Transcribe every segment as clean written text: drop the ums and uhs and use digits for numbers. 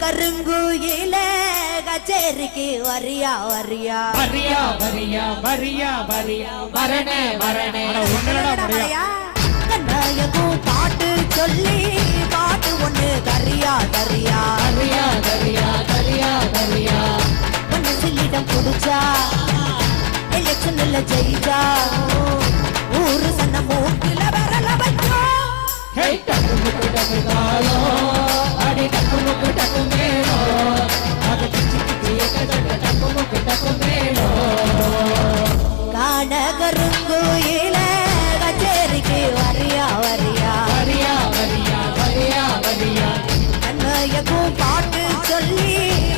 கருங்குயில கச்சேரிக்கு வரியா வரியா வரியா வரியா வரியா வரியா வரனே வரனே கண்ணாயக்கும் பாட்டு சொல்லி பாட்டு ஒண்ணு தரியா தரியா தரியா தரியா தரியா தரியா ஒண்ணு சில்லிடம் குடிச்சா எலெக்ஷன்ல ஜெயிச்சா ஊரு சன்ன மூக்கில வரல வச்சா ஹே டக்கு முக்கு டக்கு காலோ அடி டக்கு முக்கு டக்கு மேலோ அது கிச்சிக்கு ஏக டக்கு முக்கு டக்கு மேலோ காண கருங்குயில கச்சேரிக்கு வரியா வரியா வரியா வரியா வரியா வரியா கண்ணாயக்கும் பாட்டு சொல்லி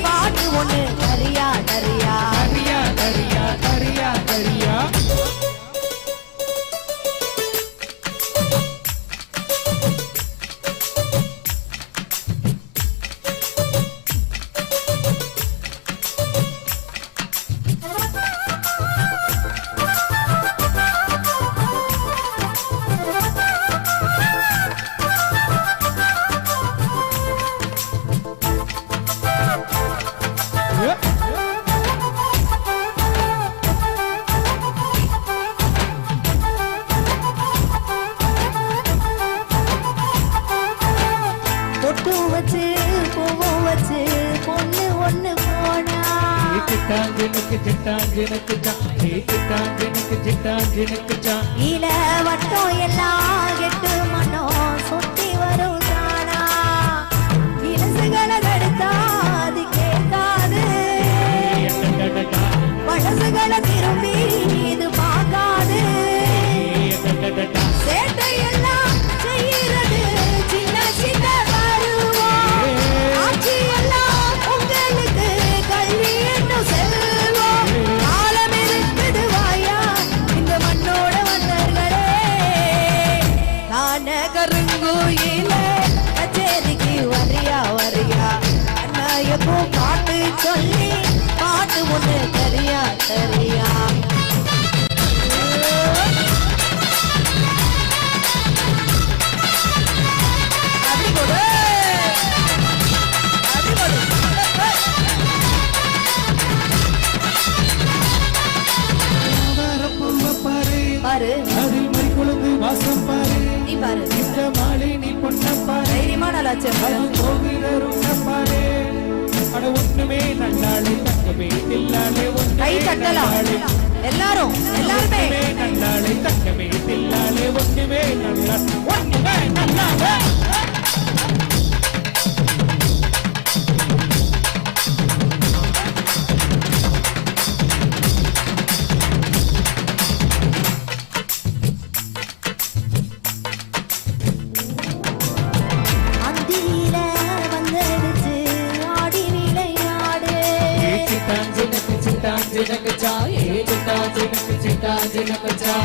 பாட்டு ஒண்ணு தரியா தரியா தரியா தரியா தரியா தரியா பொட்டு வச்சு பூவும் வச்சு பொண்ணு ஒண்ணு போனா சிட்டாஞ்சினுக்கு சிட்டாஞ்சினுக்கு சா சிட்டாஞ்சினுக்கு சிட்டாஞ்சினுக்கு சா இல வட்டம் எல்லாம் எட்டு மனம் சுத்தி வரும் தானா இலசுகளை தடுத்தா அது கேட்காது பழசுகளை திரும்பி இது பார்க்காது சேட்டை எல்லாம் செய்யறது சின்ன சின்ன வருவோம் ஆட்சி எல்லாம் உங்களுக்கு கல்வி என்னும் செல்வோம் காலம் இருக்குது வாயா இந்த மண்ணோட வந்தர்களே காண கருங்குயில கச்சேரிக்கு வரியா வரியா அண்ணாயக்கும் பாட்டு சொல்லி பாட்டு ஒண்ணு தரியா தரியா பாரு அதில் மறி கொழுந்து வாசம் பாரு நீ பாரு இந்த மாலை நீ பொண்ண பாரு தைரியமா நல்லாச்சு அது போகிறருண்ட பாரு அட ஒண்ணுமே நல்லாளே தங்கமே தில்லாலே கை ஒண்ணுமே தட்டலாம் நல்லாளே எல்லாரும் எல்லாருமே ஒண்ணுமே நல்லாளே தங்கமே தில்லாலே ஒண்ணுமே நல்லா ஒண்ணுமே நல்லாளே அந்தியில வந்தடிச்சு ஆடி விளையாடு சிட்டாஞ்சினுக்கு சிட்டாஞ்சினுக்கு சா ஏ சிட்டாஞ்சினுக்கு சிட்டாஞ்சினுக்கு சா